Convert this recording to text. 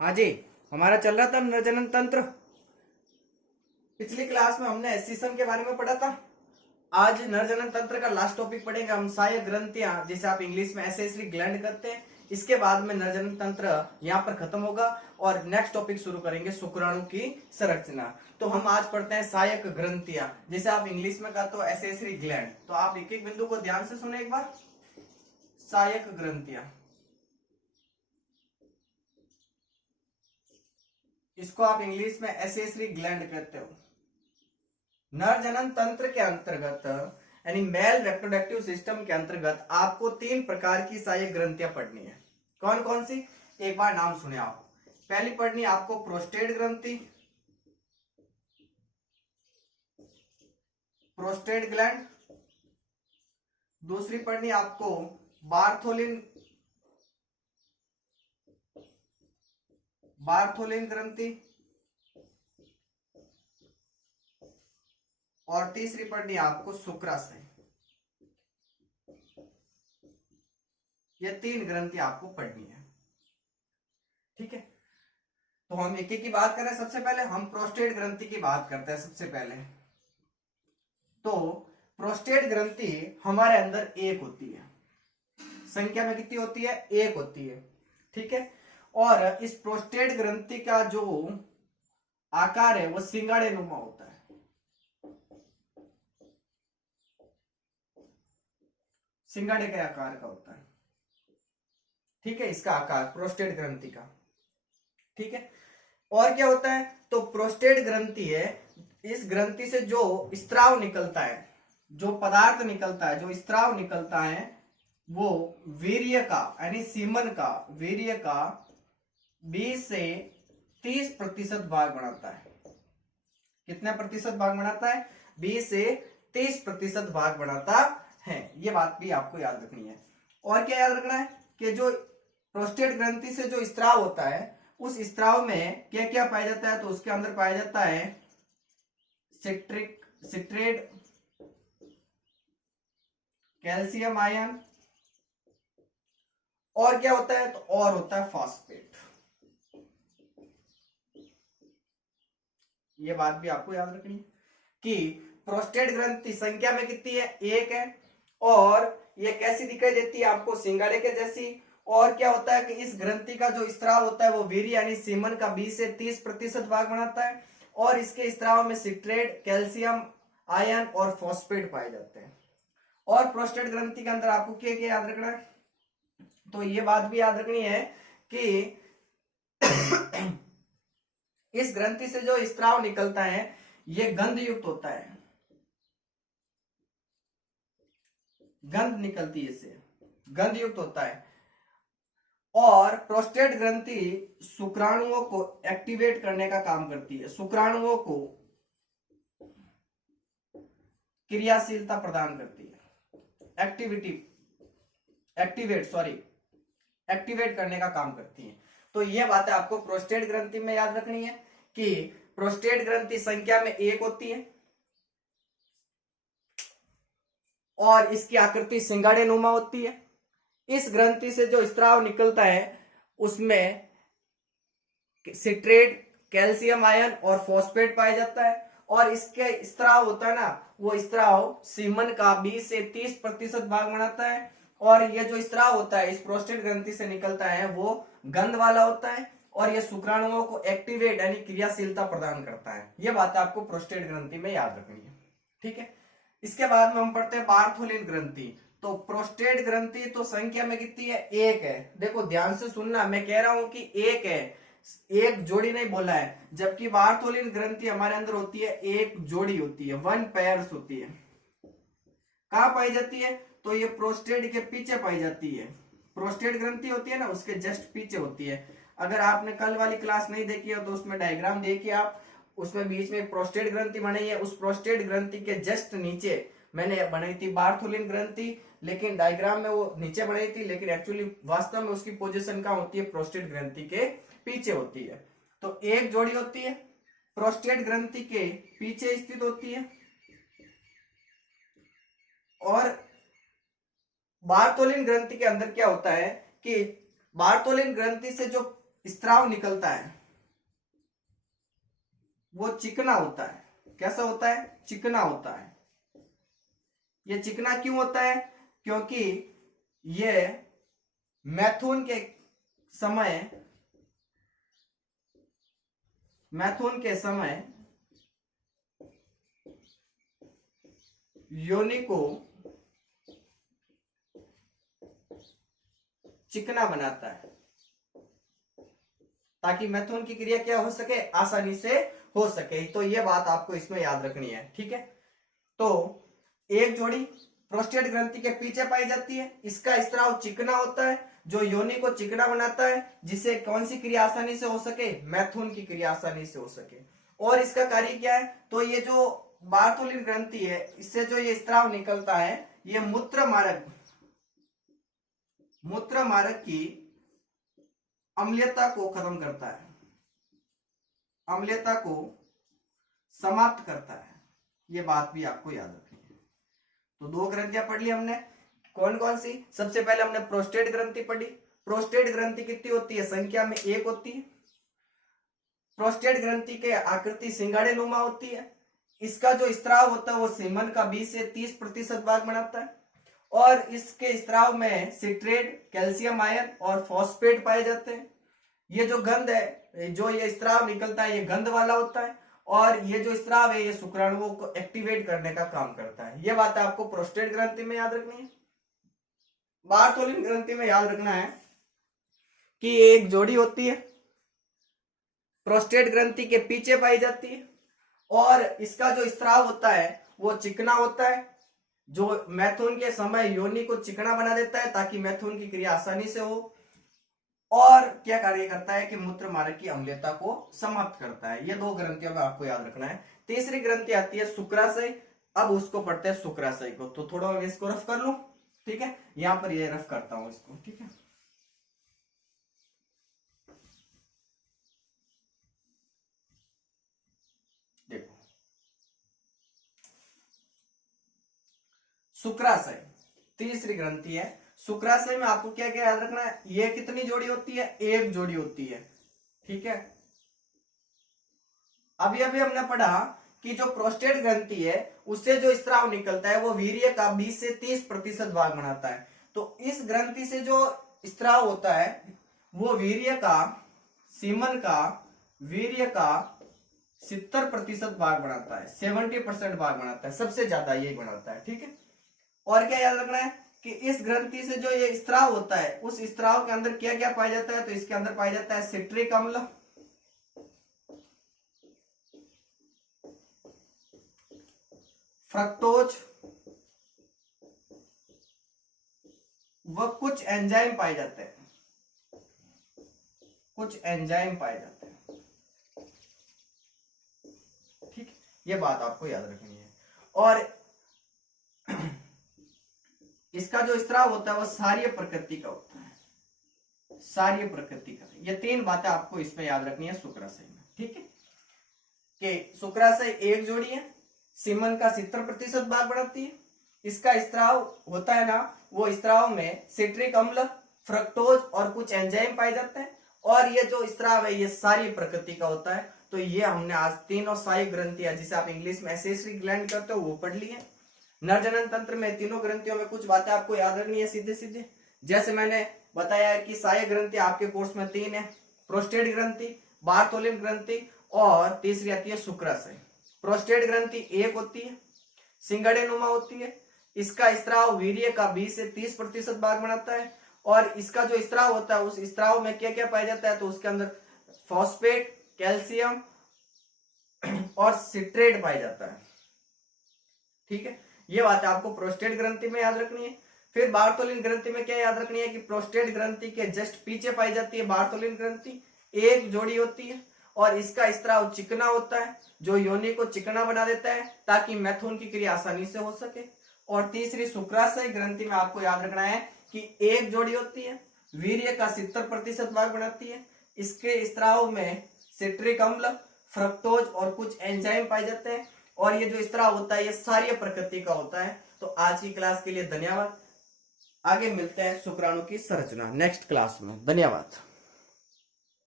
हाँ जी। हमारा चल रहा था नरजनन तंत्र। पिछली क्लास में हमने शीशम के बारे में पढ़ा था। आज नरजनन तंत्र का लास्ट टॉपिक पढ़ेंगे हम, सहायक ग्रंथियां, जिसे आप इंग्लिश में एसेसरी ग्लैंड कहते हैं। इसके बाद में नरजनन तंत्र यहाँ पर खत्म होगा और नेक्स्ट टॉपिक शुरू करेंगे, शुक्राणु की संरचना। तो हम आज पढ़ते हैं सहायक ग्रंथियां, जिसे आप इंग्लिश में कहते हो एसेसरी ग्लैंड। तो आप एक एक बिंदु को ध्यान से सुने एक बार। सहायक ग्रंथियां, इसको आप इंग्लिश में एसेसरी ग्लैंड कहते हो। नरजनन तंत्र के अंतर्गत यानी मेल रिप्रोडक्टिव सिस्टम के अंतर्गत आपको 3 प्रकार की सहायक ग्रंथियां पढ़नी है। कौन कौन सी, एक बार नाम सुने आप। पहली पढ़नी आपको प्रोस्टेट ग्रंथि, प्रोस्टेट ग्लैंड। दूसरी पढ़नी आपको बार्थोलिन, बार्थोलिन ग्रंथि। और तीसरी पढ़नी आपको शुक्राशय। ये 3 ग्रंथि आपको पढ़नी है, ठीक है। तो हम एक एक की बात करें। सबसे पहले हम प्रोस्टेट ग्रंथि की बात करते हैं। सबसे पहले तो प्रोस्टेट ग्रंथि हमारे अंदर एक होती है, संख्या में कितनी होती है, एक होती है, ठीक है। और इस प्रोस्टेट ग्रंथि का जो आकार है वो सिंगाड़े नुमा होता है। सिंगाड़े के आकार का होता है, ठीक है, इसका आकार प्रोस्टेट ग्रंथि का, ठीक है। और क्या होता है, तो प्रोस्टेट ग्रंथि है, इस ग्रंथि से जो स्त्राव निकलता है, जो पदार्थ निकलता है, जो स्त्राव निकलता है, वो वीर्य का यानी सीमन का, वीर्य का 20 से 30% भाग बनाता है। कितना प्रतिशत भाग बनाता है, 20 से 30% भाग बनाता है। ये बात भी आपको याद रखनी है। और क्या याद रखना है कि जो प्रोस्टेट ग्रंथि से जो स्त्राव होता है, उस स्त्राव में क्या क्या पाया जाता है, तो उसके अंदर पाया जाता है सिट्रेट, कैल्शियम आयन, और क्या होता है, तो और होता है फॉस्फेट। ये बात भी आपको याद रखनी है कि प्रोस्टेट ग्रंथि संख्या में कितनी है, एक है, और ये कैसी दिखाई देती है आपको, सिंगाड़े के जैसी। और क्या होता है कि इस ग्रंथि का जो स्त्राव होता है वो वीर्य यानी सीमन का 20 से 30% भाग बनाता है, और इसके स्त्राव में सिट्रेट, कैल्शियम आयन और फॉस्फेट पाए जाते हैं। और प्रोस्टेट ग्रंथि के अंदर आपको क्या क्या याद रखना है, तो ये बात भी याद रखनी है कि इस ग्रंथि से जो स्त्राव निकलता है ये गंध युक्त होता है, गंध निकलती है, इससे गंध युक्त होता है। और प्रोस्टेट ग्रंथि शुक्राणुओं को एक्टिवेट करने का काम करती है, शुक्राणुओं को क्रियाशीलता प्रदान करती है, एक्टिवेट करने का काम करती है। तो यह बात है आपको प्रोस्टेट ग्रंथि में याद रखनी है कि प्रोस्टेट ग्रंथि संख्या में एक होती है और इसकी आकृति सिंगाड़े नुमा होती है। इस ग्रंथि से जो स्त्राव निकलता है उसमें सिट्रेट, कैल्शियम आयन और फॉस्फेट पाया जाता है, और इसके स्त्राव होता है ना, वो स्त्राव सीमन का 20 से 30% भाग बनाता है। और ये जो स्त्राव होता है इस प्रोस्टेट ग्रंथि से निकलता है वो गंध वाला होता है, और ये शुक्राणुओं को एक्टिवेट यानी क्रियाशीलता प्रदान करता है। ये बात आपको प्रोस्टेट ग्रंथि में याद रखनी है, ठीक है। इसके बाद में हम पढ़ते हैं बार्थोलिन ग्रंथि। तो प्रोस्टेट ग्रंथि तो संख्या में कितनी है, एक है। देखो ध्यान से सुनना, मैं कह रहा हूं कि एक है, एक जोड़ी नहीं बोला है। जबकि बार्थोलिन ग्रंथि हमारे अंदर होती है एक जोड़ी होती है, 1 पेयर्स होती है। कहां पाई जाती है, तो ये प्रोस्टेट के पीछे पाई जाती है। प्रोस्टेट ग्रंथि होती है ना, उसके जस्ट पीछे होती है। अगर आपने कल वाली क्लास नहीं देखी है तो उसमें डायग्राम देखिए आप, उसमें बीच में प्रोस्टेट ग्रंथि बनाई है, उस प्रोस्टेट ग्रंथि के जस्ट नीचे मैंने बनाई थी बार्थोलिन ग्रंथि, लेकिन डायग्राम में वो नीचे बनाई थी, लेकिन एक्चुअली वास्तव में उसकी पोजीशन कहां होती है, प्रोस्टेट ग्रंथि के पीछे होती है। तो एक जोड़ी होती है, प्रोस्टेट ग्रंथि के पीछे स्थित होती है। और बार्थोलिन ग्रंथि के अंदर क्या होता है कि बार्थोलिन ग्रंथि से जो स्त्राव निकलता है वो चिकना होता है। कैसा होता है? चिकना होता है। ये चिकना क्यों होता है? क्योंकि ये मैथुन के समय योनि को चिकना बनाता है ताकि मैथुन की क्रिया क्या हो सके? आसानी से हो सके। तो ये बात आपको इसमें याद रखनी है, ठीक है। तो एक जोड़ी प्रोस्टेट ग्रंथि के पीछे पाई जाती है, इसका स्त्राव चिकना होता है जो योनि को चिकना बनाता है, जिससे कौन सी क्रिया आसानी से हो सके? मैथुन की क्रिया आसानी से हो सके। और इसका कार्य क्या है? तो ये जो बार्थोलिन ग्रंथि है, इससे जो ये स्त्राव निकलता है, ये मूत्र मार्ग की अम्लीयता को खत्म करता है, अम्लीयता को समाप्त करता है। ये बात भी आपको याद रखनी है। तो दो ग्रंथियां पढ़ ली हमने, कौन कौन सी? सबसे पहले हमने प्रोस्टेट ग्रंथि पढ़ी। प्रोस्टेट ग्रंथि कितनी होती है? संख्या में एक होती है। प्रोस्टेट ग्रंथि के आकृति सिंगाड़े नुमा होती है। इसका जो स्त्राव होता है वो सीमन का 20 से 30% भाग बनाता है और इसके स्त्राव में सिट्रेट, कैल्शियम आयन और फॉस्फेट पाए जाते हैं। ये जो गंध है, जो ये स्त्राव निकलता है, ये गंध वाला होता है और ये जो स्त्राव है ये शुक्राणुओं को एक्टिवेट करने का काम करता है। ये बात आपको प्रोस्टेट ग्रंथि में याद रखनी है। बार्थोलिन ग्रंथि में याद रखना है कि एक जोड़ी होती है, प्रोस्टेट ग्रंथि के पीछे पाई जाती है और इसका जो स्त्राव होता है वो चिकना होता है, जो मैथुन के समय योनि को चिकना बना देता है ताकि मैथुन की क्रिया आसानी से हो। और क्या कार्य करता है कि मूत्र मार्ग की अम्लीयता को समाप्त करता है। ये दो ग्रंथियों में आपको याद रखना है। तीसरी ग्रंथि आती है शुक्राशय। अब उसको पढ़ते हैं शुक्राशय को। तो थोड़ा मैं इसको रफ कर लूं, ठीक है। यहां पर ये रफ करता हूं इसको, ठीक है। देखो, शुक्राशय तीसरी ग्रंथि है। शुक्राशय में आपको क्या क्या याद रखना है? ये कितनी जोड़ी होती है? एक जोड़ी होती है, ठीक है। अभी अभी हमने पढ़ा कि जो प्रोस्टेट ग्रंथि है उससे जो स्त्राव निकलता है वो वीर्य का 20 से 30% भाग बनाता है। तो इस ग्रंथि से जो स्त्राव होता है वो वीर्य का 70% भाग बनाता है, 70% भाग बनाता है, सबसे ज्यादा यही बनाता है, ठीक है। और क्या याद रखना है कि इस ग्रंथि से जो ये स्त्राव होता है उस स्त्राव के अंदर क्या क्या पाया जाता है? तो इसके अंदर पाया जाता है सिट्रिक अम्ल, फ्रक्टोज व कुछ एंजाइम पाए जाते हैं, ठीक। ये बात आपको याद रखनी है। और इसका जो स्त्राव होता है वो क्षारीय प्रकृति का होता है, क्षारीय प्रकृति का। ये तीन बातें आपको इसमें याद रखनी है शुक्राशय में, ठीक है। कि शुक्राशय एक जोड़ी है, सीमन का 70% भाग बनाती है। इसका स्त्राव होता है ना, वो स्त्राव में सिट्रिक अम्ल, फ्रक्टोज और कुछ एंजाइम पाए जाते हैं। और ये जो स्त्राव है ये क्षारीय प्रकृति का होता है। तो ये हमने आज तीनों क्षारीय ग्रंथियां, जिसे आप इंग्लिश में एसेसरी ग्लैंड करते हो, वो पढ़ ली है। नरजनन तंत्र में तीनों ग्रंथियों में कुछ बातें आपको याद रखनी है सीधे सीधे। जैसे मैंने बताया है कि क्षारीय ग्रंथि आपके कोर्स में 3 है, प्रोस्टेट ग्रंथि, बार्थोलिन ग्रंथि और तीसरी आती है शुक्राशय। प्रोस्टेट ग्रंथि एक होती है, सिंगड़े नुमा होती है। इसका स्त्राव वीर्य का 20 से 30% भाग बनाता है और इसका जो स्त्राव होता है उस स्त्राव में क्या क्या पाया जाता है? तो उसके अंदर फॉस्फेट, कैल्शियम और सिट्रेट पाया जाता है, ठीक है। ये बात आपको प्रोस्टेट ग्रंथि में याद रखनी है। फिर बार्थोलिन ग्रंथि में क्या याद रखनी है कि प्रोस्टेट ग्रंथि के जस्ट पीछे पाई जाती है बार्थोलिन ग्रंथि, एक जोड़ी होती है और इसका स्त्राव चिकना होता है जो योनि को चिकना बना देता है ताकि मैथुन की क्रिया आसानी से हो सके। और तीसरी शुक्राशय ग्रंथि में आपको याद रखना है कि एक जोड़ी होती है, वीर्य का 70% भाग बनाती है। इसके स्त्राव में सिट्रिक अम्ल, फ्रक्टोज और कुछ एंजाइम पाए जाते हैं और ये जो स्त्राव होता है ये क्षारीय प्रकृति का होता है। तो आज की क्लास के लिए धन्यवाद। आगे मिलते हैं शुक्राणु की संरचना नेक्स्ट क्लास में। धन्यवाद।